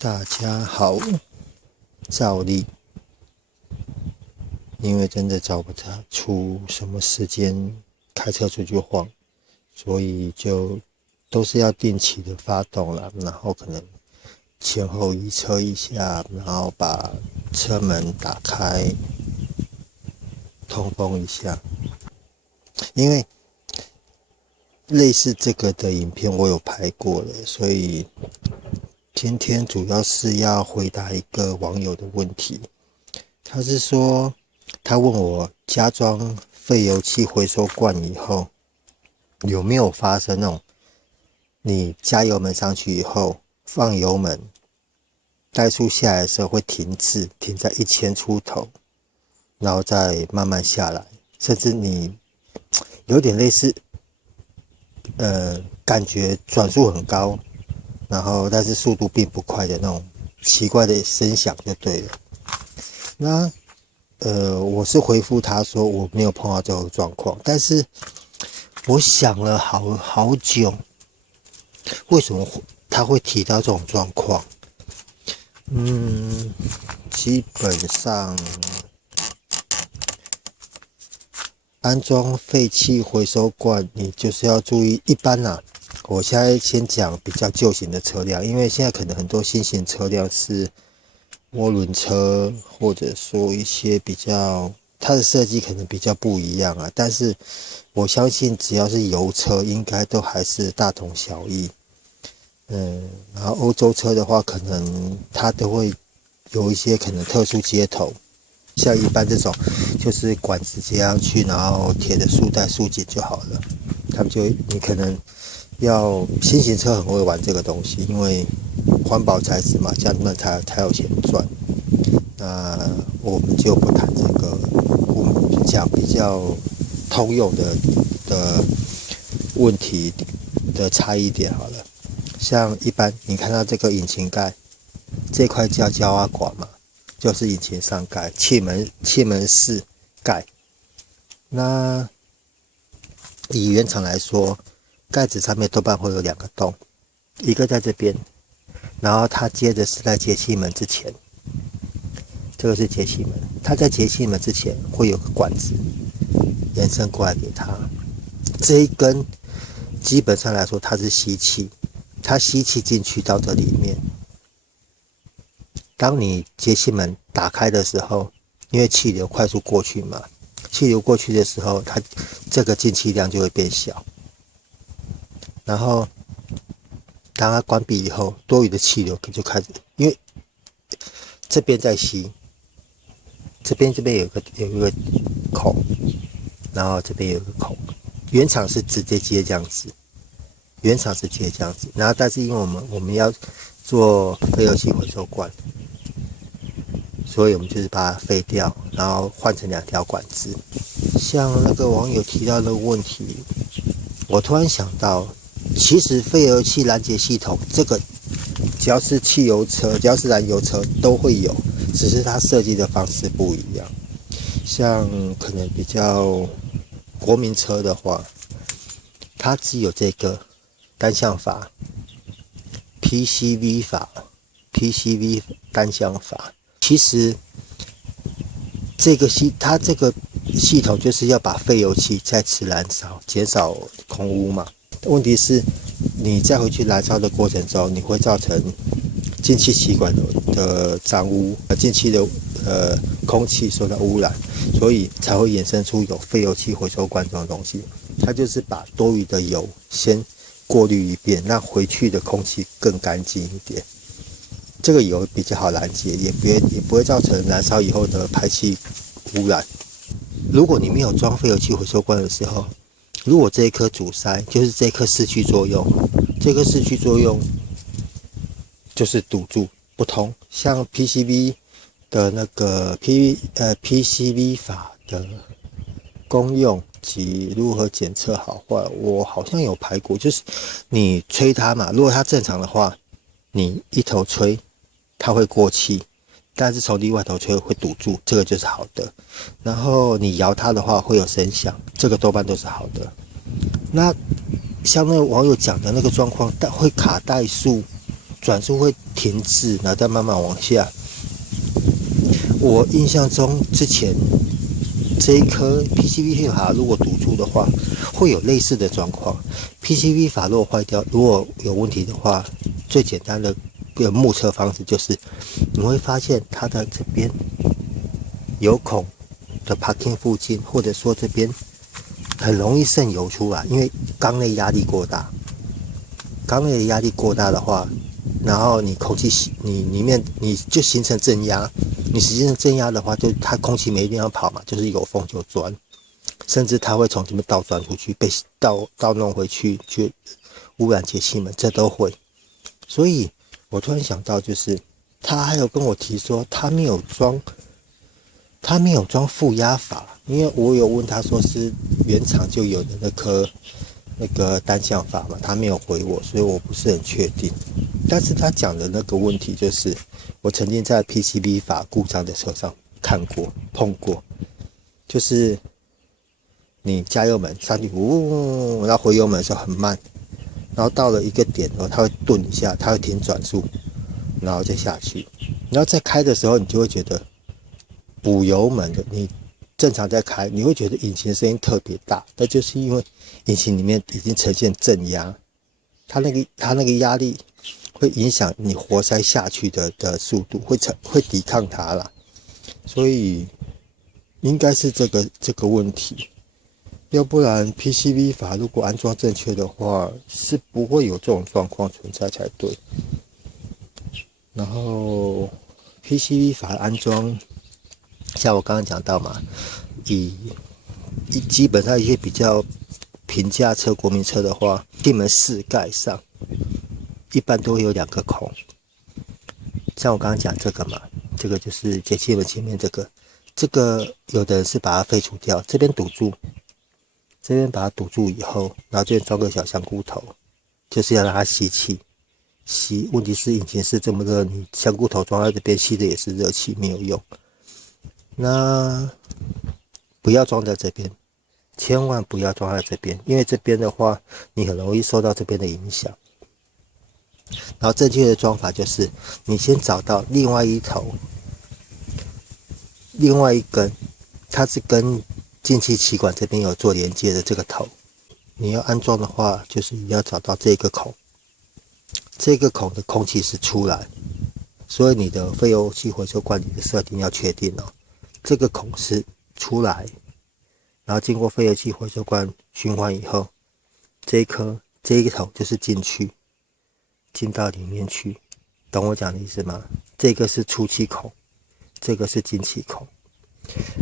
大家好，照例，因为真的找不出什么时间开车出去晃，所以就都是要定期的发动了，然后可能前后移车一下，然后把车门打开，通风一下。因为类似这个的影片我有拍过了，所以今天主要是要回答一个网友的问题。他是说，他问我加装废油器回收罐以后，有没有发生那种你加油门上去以后，放油门，怠速下来的时候会停滞，停在1000出头，然后再慢慢下来，甚至你有点类似，感觉转速很高，然后但是速度并不快的那种奇怪的声响就对了。那我是回复他说我没有碰到这种状况，但是我想了好久，为什么他会提到这种状况？基本上安装废气回收罐，你就是要注意。一般啊，我现在先讲比较旧型的车辆，因为现在可能很多新型车辆是涡轮车，或者说一些比较它的设计可能比较不一样啊。但是我相信只要是油车，应该都还是大同小异。然后欧洲车的话，可能它都会有一些可能特殊接头。像一般这种就是管子接上去，然后铁的束带束紧就好了。他们你可能要新型车很会玩这个东西，因为环保材质嘛，这样那才有钱赚。那我们就不谈这个，我们讲比较通用的问题的差异点好了。像一般你看到这个引擎盖这块叫胶挖管嘛，就是引擎上盖，气门室盖。那以原厂来说，盖子上面多半会有2个洞，一个在这边，然后它接的是在节气门之前，这个是节气门，它在节气门之前会有个管子延伸过来给它。这一根基本上来说它是吸气，它吸气进去到这里面。当你节气门打开的时候，因为气流快速过去嘛，气流过去的时候，它这个进气量就会变小。然后当它关闭以后，多余的气流就开始，因为这边在吸，这边有一个孔，然后这边有一个孔。原厂是直接接这样子，然后但是因为我们要做废油器回收罐，所以我们就是把它废掉，然后换成2条管子。像那个网友提到的问题，我突然想到，其实废油器拦截系统这个只要是汽油车，只要是燃油车都会有，只是它设计的方式不一样。像可能比较国民车的话，它只有这个单向阀 PCV 单向阀。其实它这个系统就是要把废油气再次燃烧，减少空污嘛。问题是你再回去燃烧的过程中，你会造成进气气管的脏污，进气的空气受到污染，所以才会衍生出有废油气回收罐这种东西。它就是把多余的油先过滤一遍，让回去的空气更干净一点。这个油比较好拦截，也不会造成燃烧以后的排气污染。如果你没有装废油气回收罐的时候，如果这一颗阻塞，就是这一颗失去作用，就是堵住不通。像 PCV 的那个 PCV 法的功用及如何检测好坏，我好像有拍过。就是你吹它嘛，如果它正常的话，你一头吹它会过气，但是从另外头吹会堵住，这个就是好的。然后你摇它的话会有声响，这个多半都是好的。那像那个网友讲的那个状况，会卡怠速，转速会停滞，然后再慢慢往下。我印象中之前这一颗 PCV 阀如果堵住的话，会有类似的状况。PCV 阀如果坏掉，如果有问题的话，最简单的目测方式就是你会发现它的这边油孔的 parking 附近，或者说这边很容易渗油出来，因为缸内压力过大。缸内的压力过大的话，然后你空气你里面你就形成正压，你形成正压的话，就它空气没地方跑嘛，就是有风就钻，甚至它会从这边倒钻出去，被倒弄回去，去污染节气门，这都会。所以我突然想到，就是他还有跟我提说，他没有装负压阀，因为我有问他说是原厂就有的那个单向阀嘛，他没有回我，所以我不是很确定。但是他讲的那个问题就是，我曾经在 PCV 阀故障的车上看过、碰过，就是你加油门上去，然后回油门的时候很慢，然后到了一个点后，它会顿一下，它会停转速，然后再下去，然后再开的时候，你就会觉得补油门的你正常在开，你会觉得引擎声音特别大，那就是因为引擎里面已经呈现正压，它那个压力会影响你活塞下去的速度，会抵抗它啦，所以应该是这个问题，要不然 PCV 阀如果安装正确的话，是不会有这种状况存在才对。然后 PCV 阀安装，像我刚刚讲到嘛，基本上一些比较平价车、国民车的话，气门室盖上一般都会有2个孔。像我刚刚讲这个嘛，这个就是节气门前面这个有的人是把它废除掉，这边堵住，这边把它堵住以后，然后这边装个小香菇头，就是要让它吸气。问题是引擎室这么热，你香菇头装在这边吸的也是热气，没有用。那不要装在这边，千万不要装在这边，因为这边的话，你很容易受到这边的影响。然后正确的装法就是，你先找到另外一根，它是跟进气气管这边有做连接的这个头，你要安装的话，就是你要找到这个孔，这个孔的空气是出来，所以你的废油气回收管理的设定要确定哦。这个孔是出来，然后经过废油气回收管循环以后，这一个头就是进到里面去，懂我讲的意思吗？这个是出气孔，这个是进气孔。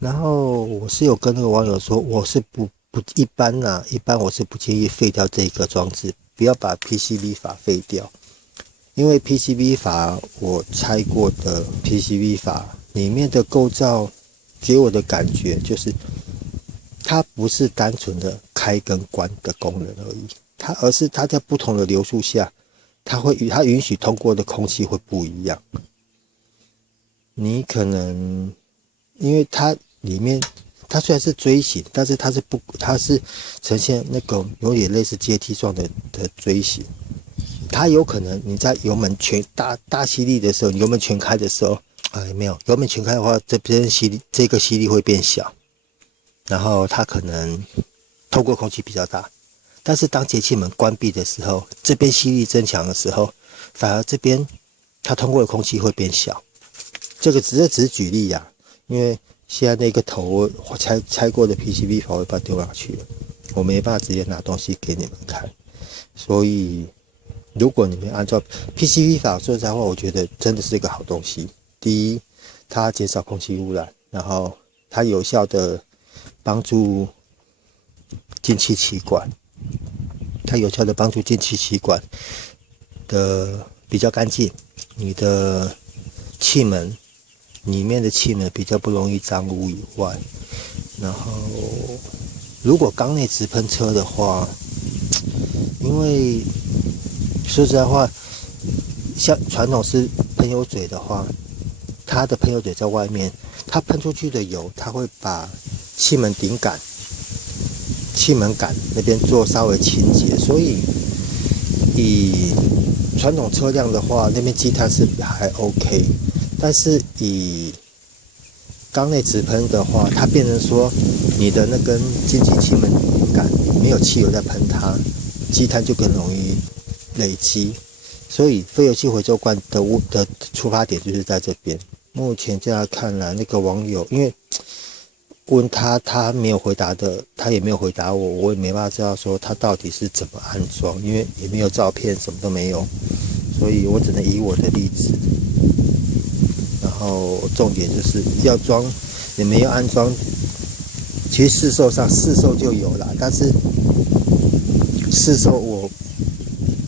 然后我是有跟那个网友说，我是一般我是不建议废掉这个装置，不要把 PCV 阀废掉，因为 PCV 阀我拆过的 PCV 阀里面的构造给我的感觉就是，它不是单纯的开跟关的功能而已，而是它在不同的流速下，它允许通过的空气会不一样。你可能因为它里面它虽然是锥形，但是它是呈现那个有点类似阶梯状的锥形。它有可能你在油门大吸力的时候，油门全开的时候，没有油门全开的话，这边这个吸力会变小，然后它可能透过空气比较大。但是当节气门关闭的时候，这边吸力增强的时候，反而这边它通过的空气会变小。这只是举例啊，因为现在那个头我拆过的 PCV 阀我把它丢下去了，我没办法直接拿东西给你们看。所以如果你们按照 PCV 阀，说实在话，我觉得真的是一个好东西。第一，它减少空气污染，然后它有效的帮助进气气管，的比较干净，你的气门里面的气门比较不容易脏污以外，然后如果缸内直喷车的话，因为说实在话，像传统是喷油嘴的话，它的喷油嘴在外面，它喷出去的油，它会把气门那边做稍微清洁，所以以传统车辆的话，那边积碳是还 OK， 但是以缸内直喷的话，它变成说你的那根进气气门杆没有汽油在喷它，积碳就更容易累积。所以废油器回收罐的出发点就是在这边。目前这样看来，那个网友因为问他没有回答的，他也没有回答我，我也没办法知道说他到底是怎么安装，因为也没有照片，什么都没有，所以我只能以我的例子。然后重点就是要装，也没有安装。其实市售就有啦，但是市售我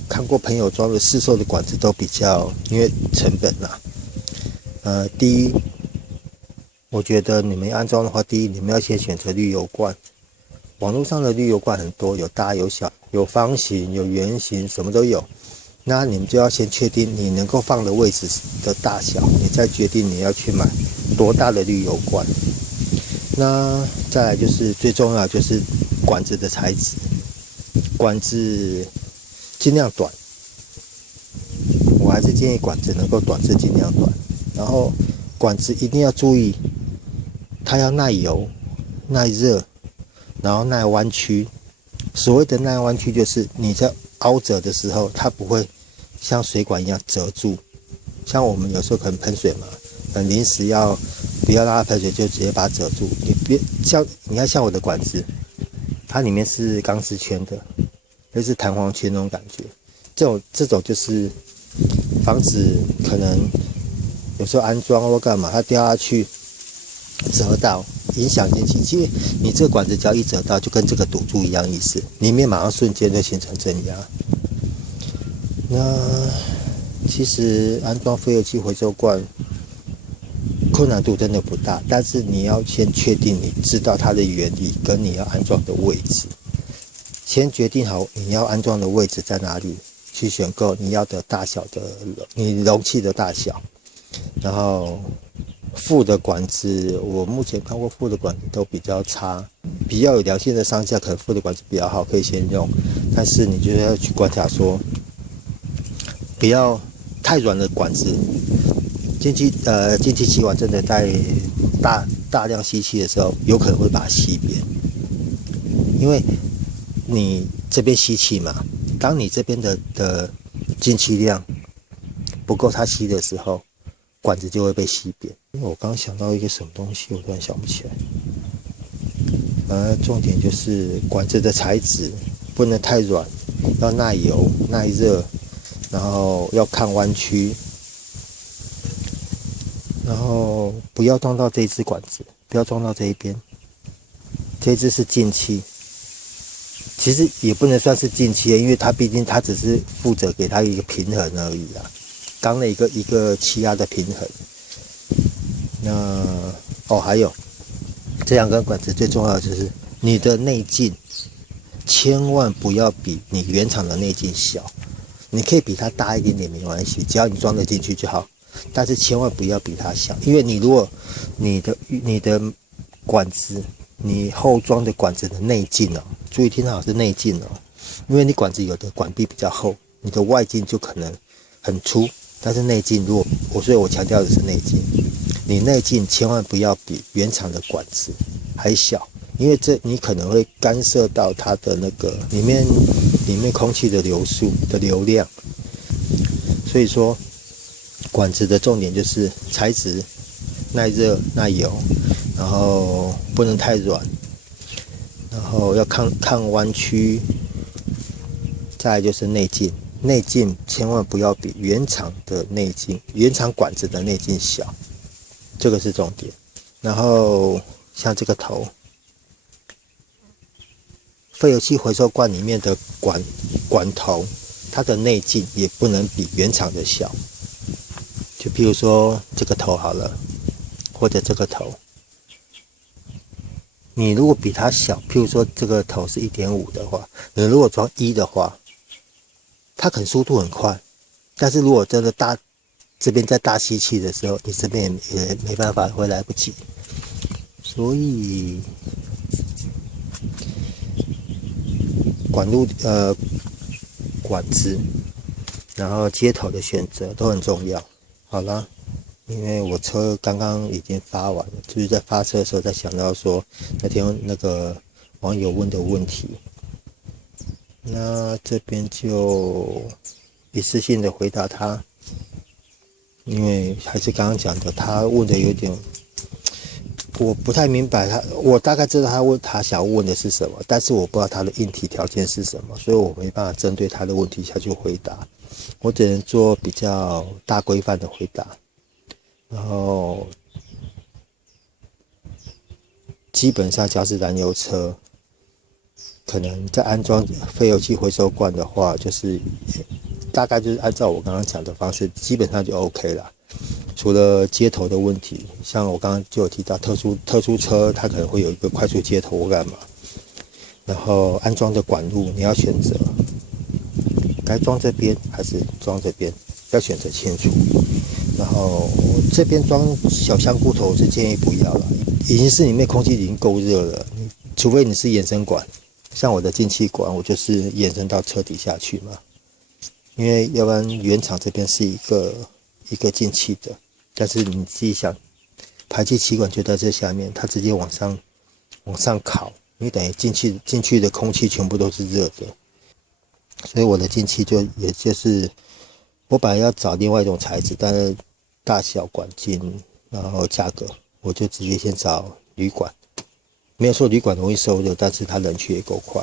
看过朋友装的市售的管子都比较，因为成本啦。第一，我觉得你们安装的话，第一你们要先选择滤油罐。网络上的滤油罐很多，有大有小，有方形，有圆形，什么都有。那你们就要先确定你能够放的位置的大小，你再决定你要去买多大的滤油罐。那再来就是最重要就是管子的材质，管子尽量短，我还是建议管子能够短是尽量短。然后管子一定要注意，它要耐油、耐热，然后耐弯曲。所谓的耐弯曲，就是你在凹折的时候，它不会像水管一样折住。像我们有时候可能喷水嘛，临时不要让它喷水，就直接把它折住。你看像我的管子，它里面是钢丝圈的，类似弹簧圈那种感觉。这种就是防止可能有时候安装或干嘛，它掉下去折到，影响进气。因为你这个管子只要一折到，就跟这个堵住一样意思，里面马上瞬间就形成正压。那其实安装废油器回收罐困难度真的不大，但是你要先确定你知道它的原理跟你要安装的位置，先决定好你要安装的位置在哪里，去选购你要的大小的你容器的大小。然后副的管子，我目前看过副的管子都比较差，比较有良心的商家可能副的管子比较好，可以先用。但是你就是要去观察说，不要太软的管子，进气气管真的在大量吸气的时候，有可能会把它吸扁，因为你这边吸气嘛，当你这边的进气量不够它吸的时候，管子就会被吸扁。因为我刚想到一个什么东西，我突然想不起来。重点就是管子的材质不能太软，要耐油、耐热，然后要抗弯曲，然后不要撞到这一支管子，不要撞到这一边。这一支是进气，其实也不能算是进气，因为它毕竟它只是负责给它一个平衡而已啦，缸的一个气压的平衡。那还有这两根管子最重要的就是你的内径千万不要比你原厂的内径小，你可以比它大一点点没关系，只要你装得进去就好，但是千万不要比它小，因为你如果你的管子，你后装的管子的内径注意听好是内径因为你管子有的管壁比较厚，你的外径就可能很粗，但是内径所以我强调的是内径，你内径千万不要比原厂的管子还小，因为你可能会干涉到它的那个里面空气的流量。所以说管子的重点就是材质耐热耐油，然后不能太软，然后要抗弯曲，再来就是内径千万不要比原厂管子的内径小，这个是重点。然后像这个头，废油器回收罐里面的管头，它的内径也不能比原厂的小。就譬如说这个头好了，或者这个头，你如果比它小，譬如说这个头是 1.5 的话，你如果装1的话，它可能速度很快，但是如果真的这边在大吸气的时候，你这边也没办法，会来不及。所以管子，然后接头的选择都很重要。好啦，因为我车刚刚已经发完了，就是在发车的时候才想到说那天那个网友问的问题，那这边就一次性的回答他，因为还是刚刚讲的，他问的有点我不太明白我大概知道他想问的是什么，但是我不知道他的硬体条件是什么，所以我没办法针对他的问题下去回答，我只能做比较大规范的回答。然后基本上只要是燃油车，可能在安装废油器回收罐的话，就是大概就是按照我刚刚讲的方式，基本上就 OK 了。除了接头的问题，像我刚刚就有提到特殊车，它可能会有一个快速接头或干嘛，然后安装的管路你要选择该装这边还是装这边，要选择清楚。然后这边装小香菇头是建议不要了，已经是里面空气已经够热了，除非你是延伸管，像我的进气管我就是延伸到车底下去嘛，因为要不然原厂这边是一个进气的，但是你自己想，排气气管就在这下面，它直接往上烤，你等于进去的空气全部都是热的，所以我的进气也就是我本来要找另外一种材质，但是大小管径然后价格，我就直接先找铝管，没有说铝管容易受热，但是它冷却也够快，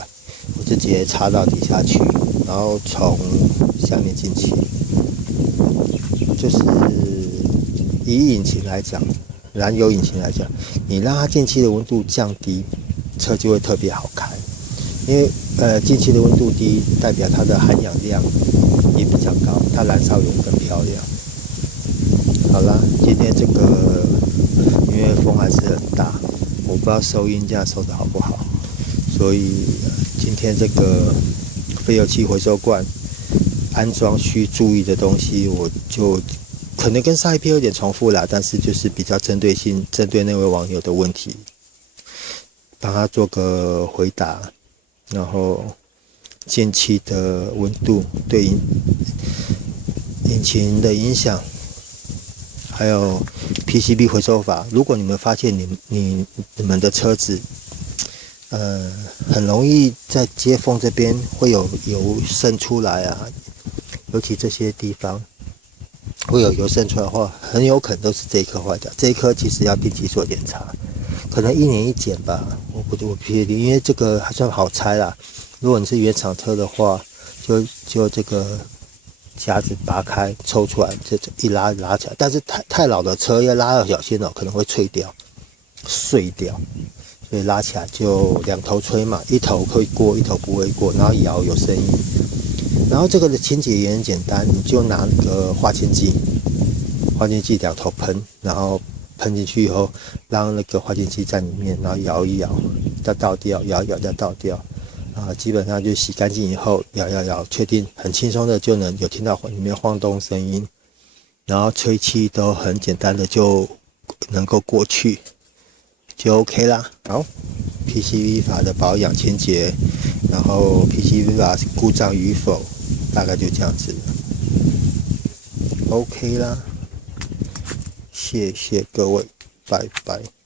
我就直接插到底下去，然后从下面进气。就是以引擎来讲，燃油引擎来讲，你让它进气的温度降低，车就会特别好开。因为进气的温度低，代表它的含氧量也比较高，它燃烧也更漂亮。好啦，今天这个因为风还是很大，我不知道收音这样收的好不好，所以今天这个废油器回收罐安装需注意的东西，我就可能跟上一篇有点重复啦，但是就是比较针对性，针对那位网友的问题，帮他做个回答。然后进气的温度对引擎的影响，还有 PCB 回收法。如果你们发现你们的车子很容易在接缝这边会有油渗出来啊，尤其这些地方会有油渗出来的话，很有可能都是这一颗坏掉。这一颗其实要定期做检查，可能1年1检吧，我不确定，因为这个还算好拆啦。如果你是原厂车的话，就这个夹子拔开抽出来，这一拉起来。但是太老的车要拉要小心哦，可能会碎掉、碎掉。所以拉起来就2头吹嘛，一头会过，一头不会过，然后摇有声音。然后这个的清洁也很简单，你就拿那个化氢剂2头喷，然后喷进去以后，让那个化氢剂在里面，然后摇一摇，再倒掉，摇一摇再倒掉，基本上就洗干净以后，摇，确定很轻松的就能有听到里面晃动声音，然后吹气都很简单的就能够过去，就 OK 啦。好 ，PCV 法的保养清洁，然后 PCV 法故障与否，大概就这样子 ，OK 啦。谢谢各位，拜拜。